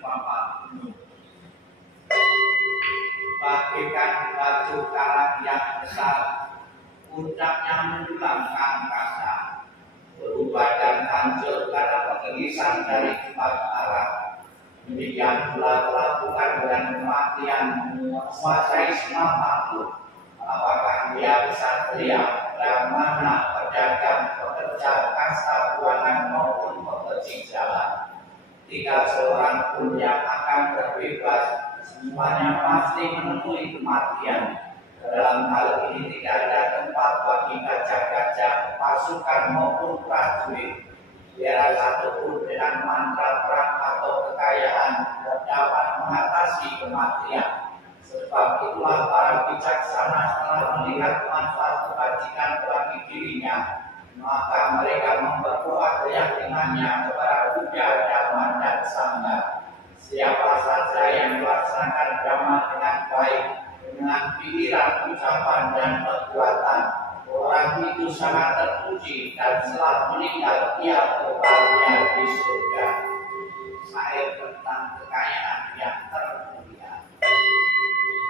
Bapak penuh. Bagaikan batu karang yang besar, puncaknya menjulang ke angkasa, berubah dan hancur karena kegelisahan dari empat arah. Demikian pula pelakukan dan kematian menguasai semua makhluk. Apakah dia ksatria, brahmana, pedagang, pekerja, kasta buangan maupun pekerja jalan. Tidak seorang pun yang akan terbebas, semuanya pasti menemui kematian. Dalam hal ini tidak ada tempat bagi gajah-gajah, pasukan maupun prajurit. Biarlah satupun dengan mantra perang atau kekayaan dapat mengatasi kematian. Sebab itulah para bijaksana setelah melihat manfaat kebajikan bagi dirinya, maka mereka memperkuat keyakinannya kepada Buddha, Dhamma, dan Sangha. Siapa saja yang melaksanakan Dhamma dengan baik, dengan pikiran, ucapan, dan perbuatan, orang itu sangat terpuji dan setelah meninggal ia kebahagiaan di surga. Syair tentang kekayaan yang termulia.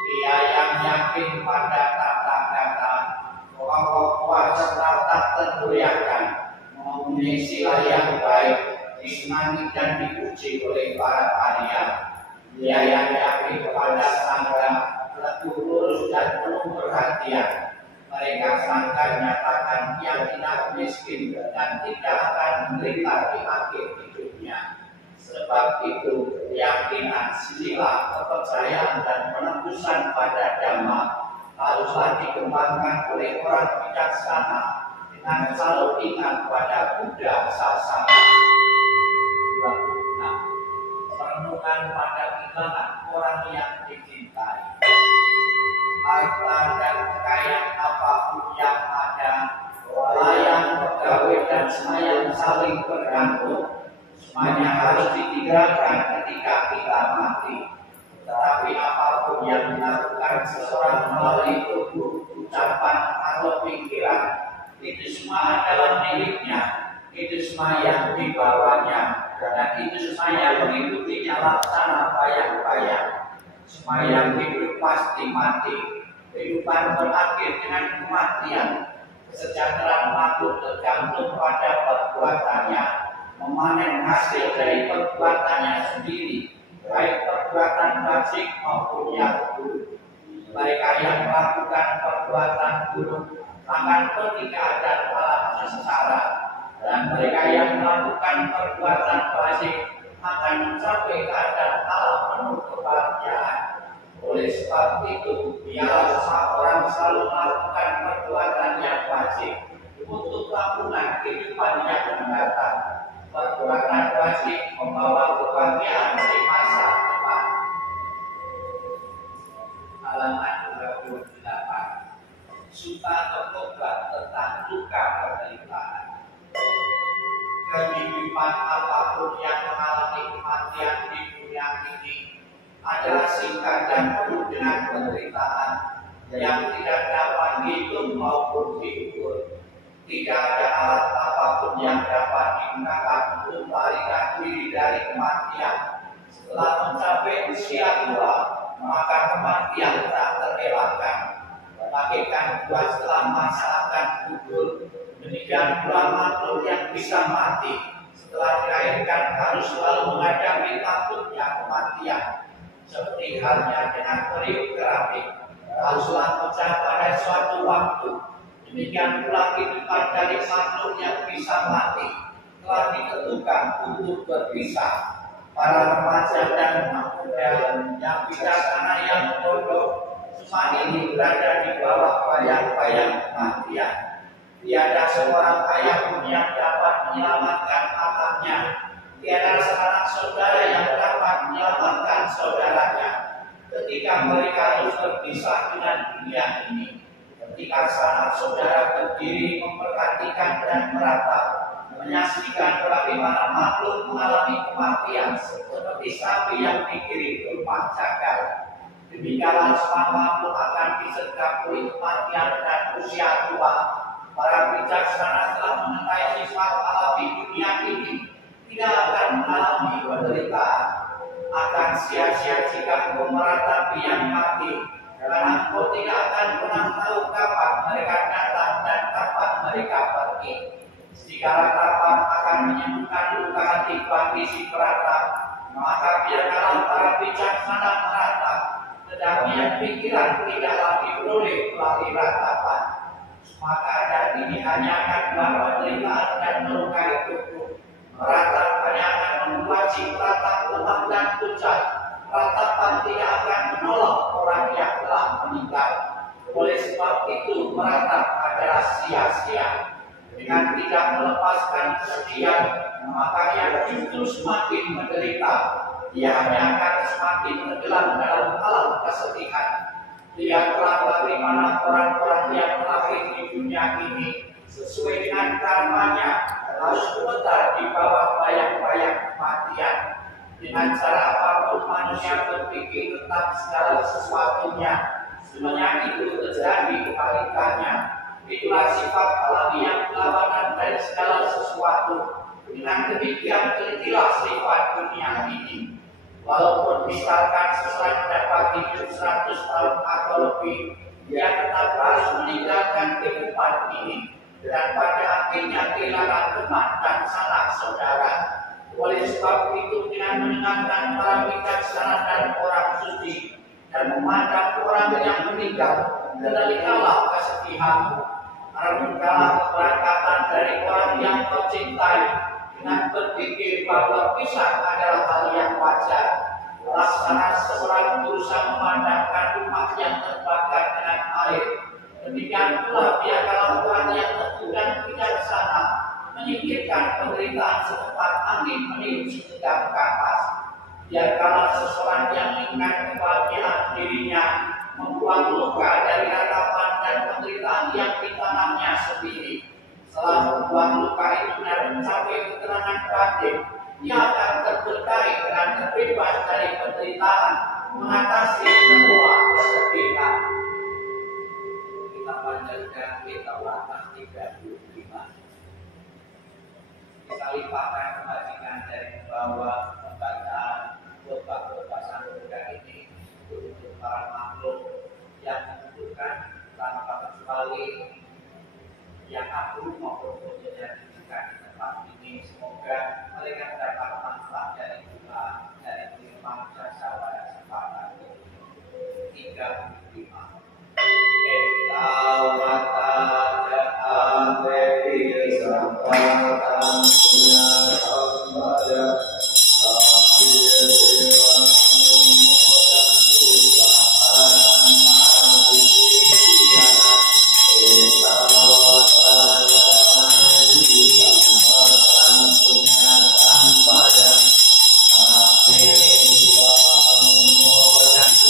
Dia yang yakin pada kata-kata, pokok-pokok serta tak tergoyahkan, mempunyai sila yang baik, disenangi dan dipuji oleh para arya. Dia yang yakin kepada sangha, teguh lurus dan penuh perhatian. Mereka sangka nyatakan yang tidak miskin dan tidak akan menderita di akhir hidupnya. Sebab itu keyakinan, sila, kepercayaan dan penebusan pada Dhamma haruslah dikembangkan oleh orang bijaksana dengan selalu ingat pada Buddha Sasana. 26. Perenungan pada kehilangan orang yang dicintai. Harta dan kekayaan apapun yang ada, pelayan, pegawai dan semuanya saling bergantung. Semuanya harus ditinggalkan ketika kita mati. Tetapi apapun yang dilakukan seseorang melalui tubuh, ucapan, atau pikiran, itu semua adalah miliknya. Itu semua yang dibawanya, dan itu semua yang mengikutinya laksana bayang-bayang. Semua yang hidup pasti mati. Kehidupan berakhir dengan kematian. Kesejahteraan makhluk tergantung pada perbuatannya, memanen hasil dari perbuatannya sendiri, baik perbuatan fasik maupun yang buruk. Mereka yang melakukan perbuatan buruk akan pergi ke keadaan alam sengsara, dan mereka yang melakukan perbuatan fasik akan mencapai keadaan alam penuh kebahagiaan. Oleh sebab itu, biarlah seorang selalu melakukan perbuatan yang fasik untuk tabungan kehidupan yang mendatang. Perbuatan fasik membawa kebahagiaan di masa depan. Halaman 28. Sutta Tokobat tentang duka penderitaan. Kehidupan apapun yang mengalami kematian di dunia ini adalah singkat dan penuh dengan penderitaan yang tidak dapat dihitung maupun diukur. Tidak ada alat apapun yang dapat digunakan untuk melarikan diri dari kematian. Setelah mencapai usia tua, maka kematian tak terelakkan. Bagaikan buah setelah masa akan gugur, demikian pula makhluk yang bisa mati setelah dilahirkan harus selalu menghadapi takutnya kematian. Seperti halnya dengan periuk keramik, haruslah pecah pada suatu waktu. Demikian pula kehidupan dari makhluk yang bisa mati telah ditentukan untuk berpisah. Para remaja dan pemuda yang bijaksana yang bodoh, semua ini berada di bawah bayang-bayang kematian. Tiada seorang ayah pun yang dapat menyelamatkan anaknya. Tiada seorang saudara yang dapat menyelamatkan saudaranya ketika mereka harus berpisah dengan dunia ini. Ketika sanak saudara berdiri memperhatikan dan meratap, menyaksikan bagaimana makhluk mengalami kematian seperti sapi yang digiring ke rumah jagal. Demikianlah semua makhluk akan disergap oleh kematian dan usia tua. Para bijaksana telah mengetahui sifat alami dunia ini tidak akan mengalami penderitaan. akan sia-sia jika engkau meratapi yang mati, karena engkau tidak akan pernah tahu kapan mereka datang dan kapan mereka pergi. Jika ratapan akan menyembuhkan luka hati bagi si peratap, maka biarkanlah para bijaksana meratap, tetapi yang pikiran tidaklah diperoleh melalui ratapan. Maka dan ini hanya akan membawa penderitaan dan melukai tubuh. Meratap hanya akan membuat si peratap lemah dan pucat. Ratapan tidak akan menolong orang yang telah meninggal. Oleh sebab itu meratap adalah sia-sia. Dengan tidak melepaskan kesedihan, maka ia justru semakin menderita. Ia hanya akan semakin tenggelam dalam alam kesedihan. Lihatlah bagaimana orang-orang yang lahir di dunia ini sesuai dengan karmanya harus gemetar di bawah bayang-bayang kematian. Dengan cara apapun manusia berpikir tentang segala sesuatunya, semuanya itu terjadi kebalikannya. Itulah sifat alami yang berlawanan dari segala sesuatu. Dengan demikian telitilah sifat dunia ini. Walaupun misalkan seseorang dapat hidup 100 tahun atau lebih, dia tetap harus meninggalkan kehidupan ini. Dan pada akhirnya kehilangan teman dan sanak saudara. Oleh sebab itu dengan mendengarkan para bijaksana dan orang suci dan memandang orang yang meninggal, kendalikanlah kesedihanmu. Renungkanlah keberangkatan dari orang yang kau cintai dengan berpikir bahwa pisah adalah hal yang wajar. Laksana seorang berusaha memadamkan rumah yang terbakar dengan air. Demikian pula biarkanlah orang yang teguh dan bijaksana menyingkirkan penderitaan secepat angin meniup segenggam kapas. Biarkanlah seseorang yang mengingat kebahagiaan dirinya membuang luka dari ratapan dan penderitaan yang ditanamnya sendiri. Setelah membuang luka itu dan mencapai keterangan batin, ia akan terberkahi dan terbebas dari penderitaan, mengatasi semua kesedihan. Kita lanjutkan kita Warta 35. Kita lipatkan kebajikan dari membawa pembacaan khotbah Samuda ini untuk para makhluk yang membutuhkan tanpa kecuali yang aku maupun fotonya dibuka di tempat ini. Semoga mereka dapat manfaat dari Tuhan, dari firman jasa pada kesempatan ini. 35.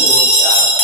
Satu, satu.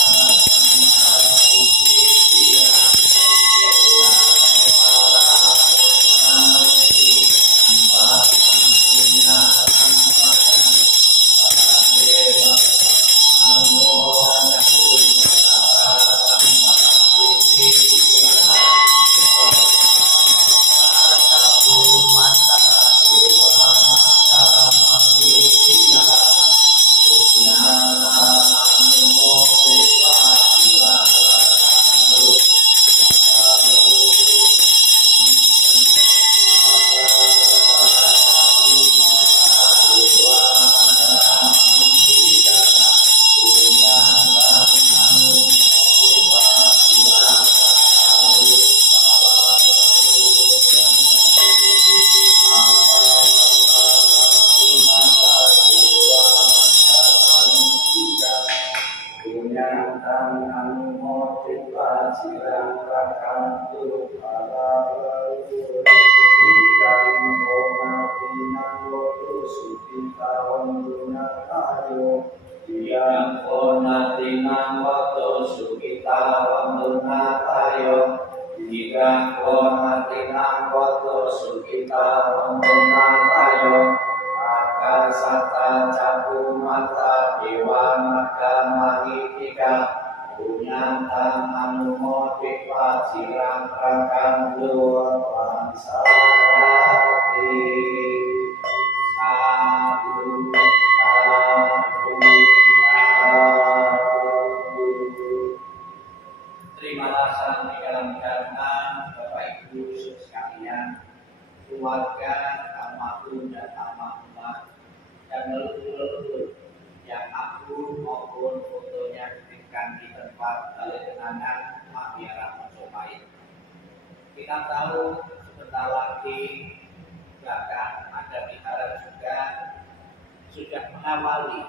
Kesultanan Manggarai Mojopahit. Kita tahu sebentar lagi bahkan ada wihara juga sudah mengawali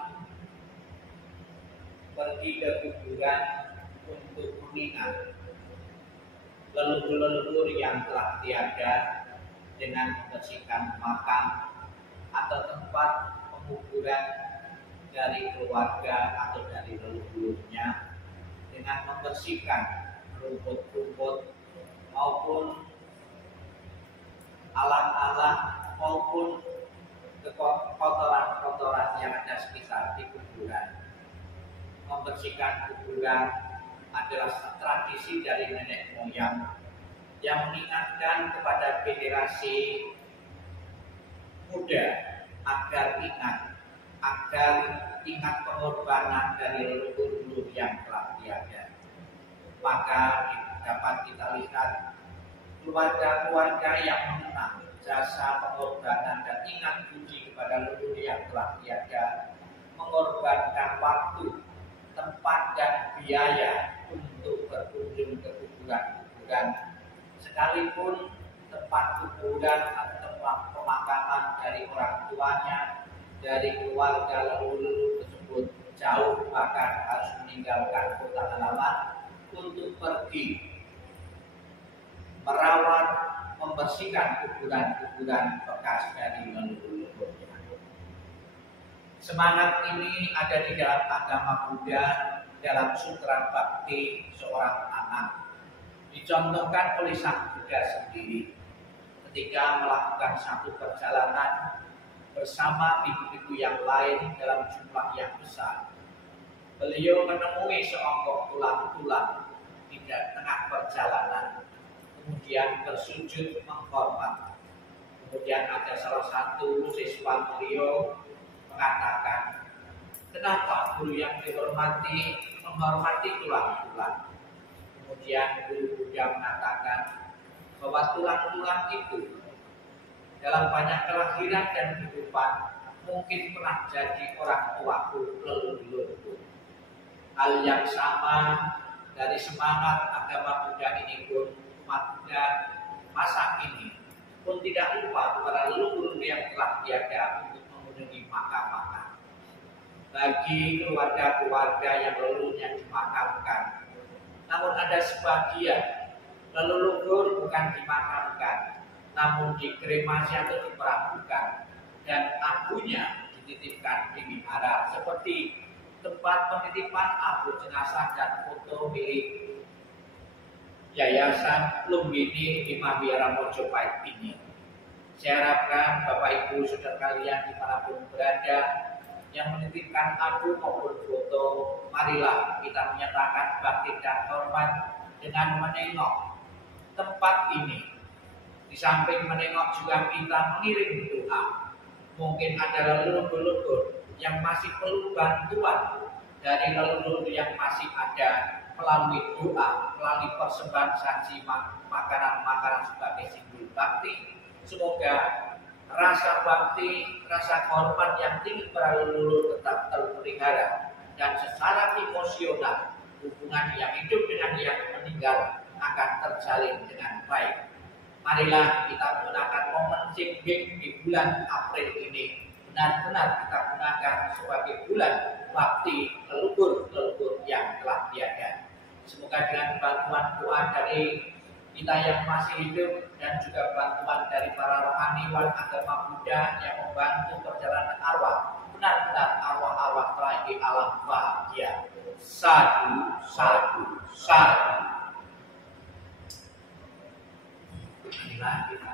pergi ke kuburan untuk mengingat leluhur-leluhur yang telah tiada dengan membersihkan makam atau tempat penguburan dari keluarga atau dari leluhurnya dengan membersihkan rumput-rumput maupun alam-alam maupun kotoran-kotoran yang ada sekitar di kuburan. Membersihkan kuburan adalah tradisi dari nenek moyang yang mengingatkan kepada generasi muda agar ingat pengorbanan dari leluhur yang telah tiada. Maka dapat kita lihat keluarga-keluarga yang mengenang jasa pengorbanan dan ingat budi kepada leluhur yang telah tiada, mengorbankan waktu, tempat dan biaya untuk berkunjung ke kuburan-kuburan, sekalipun tempat kuburan atau tempat pemakaman dari orang tuanya, dari keluarga leluhur tersebut jauh, bahkan harus meninggalkan kota halaman untuk pergi merawat, membersihkan kuburan-kuburan bekas dari leluhur-leluhurnya. Semangat ini ada di dalam agama Buddha, dalam sutra bakti seorang anak. Dicontohkan oleh sang Buddha sendiri ketika melakukan satu perjalanan bersama biku-biku yang lain dalam jumlah yang besar. Beliau menemui seonggok tulang-tulang di tengah perjalanan, kemudian bersujud menghormat. Kemudian ada salah satu siswa beliau mengatakan, kenapa guru yang dihormati menghormati tulang-tulang? Kemudian guru Buddha mengatakan bahwa tulang-tulang itu dalam banyak kelahiran dan kehidupan mungkin pernah jadi orang tuaku, leluhurku. Hal yang sama dari semangat agama Buddha ini pun umat Buddha masa ini pun tidak lupa kepada leluhur yang telah tiada untuk memenuhi makam-makam. Bagi keluarga-keluarga yang leluhurnya dimakamkan, namun ada sebagian leluhur bukan dimakamkan, namun dikremasi atau diperabukan dan abunya dititipkan di wihara, seperti tempat penitipan abu jenazah dan foto milik Yayasan Lumbini di Manggarai Mojopahit ini. Saya harapkan Bapak Ibu saudara kalian dimanapun berada yang menitipkan abu maupun foto, marilah kita menyatakan bakti dan hormat dengan menengok tempat ini. Di samping menengok juga kita mengirim doa. Mungkin ada leluhur-leluhur yang masih perlu bantuan dari leluhur yang masih ada, melalui doa, melalui persembahan saji makanan-makanan sebagai simbol bakti. Semoga rasa bakti, rasa hormat yang tinggi para leluhur tetap terpelihara, dan secara emosional hubungan yang hidup dengan yang meninggal akan terjalin dengan baik. Marilah kita menggunakan momen Singbing di bulan April ini benar-benar kita gunakan sebagai bulan bakti leluhur-leluhur yang telah tiada. Semoga dengan bantuan doa dari kita yang masih hidup dan juga bantuan dari para rohaniwan agama Buddha yang membantu perjalanan arwah, benar-benar arwah-arwah telah di alam bahagia. Sadu, sadu, sadu. Inilah kita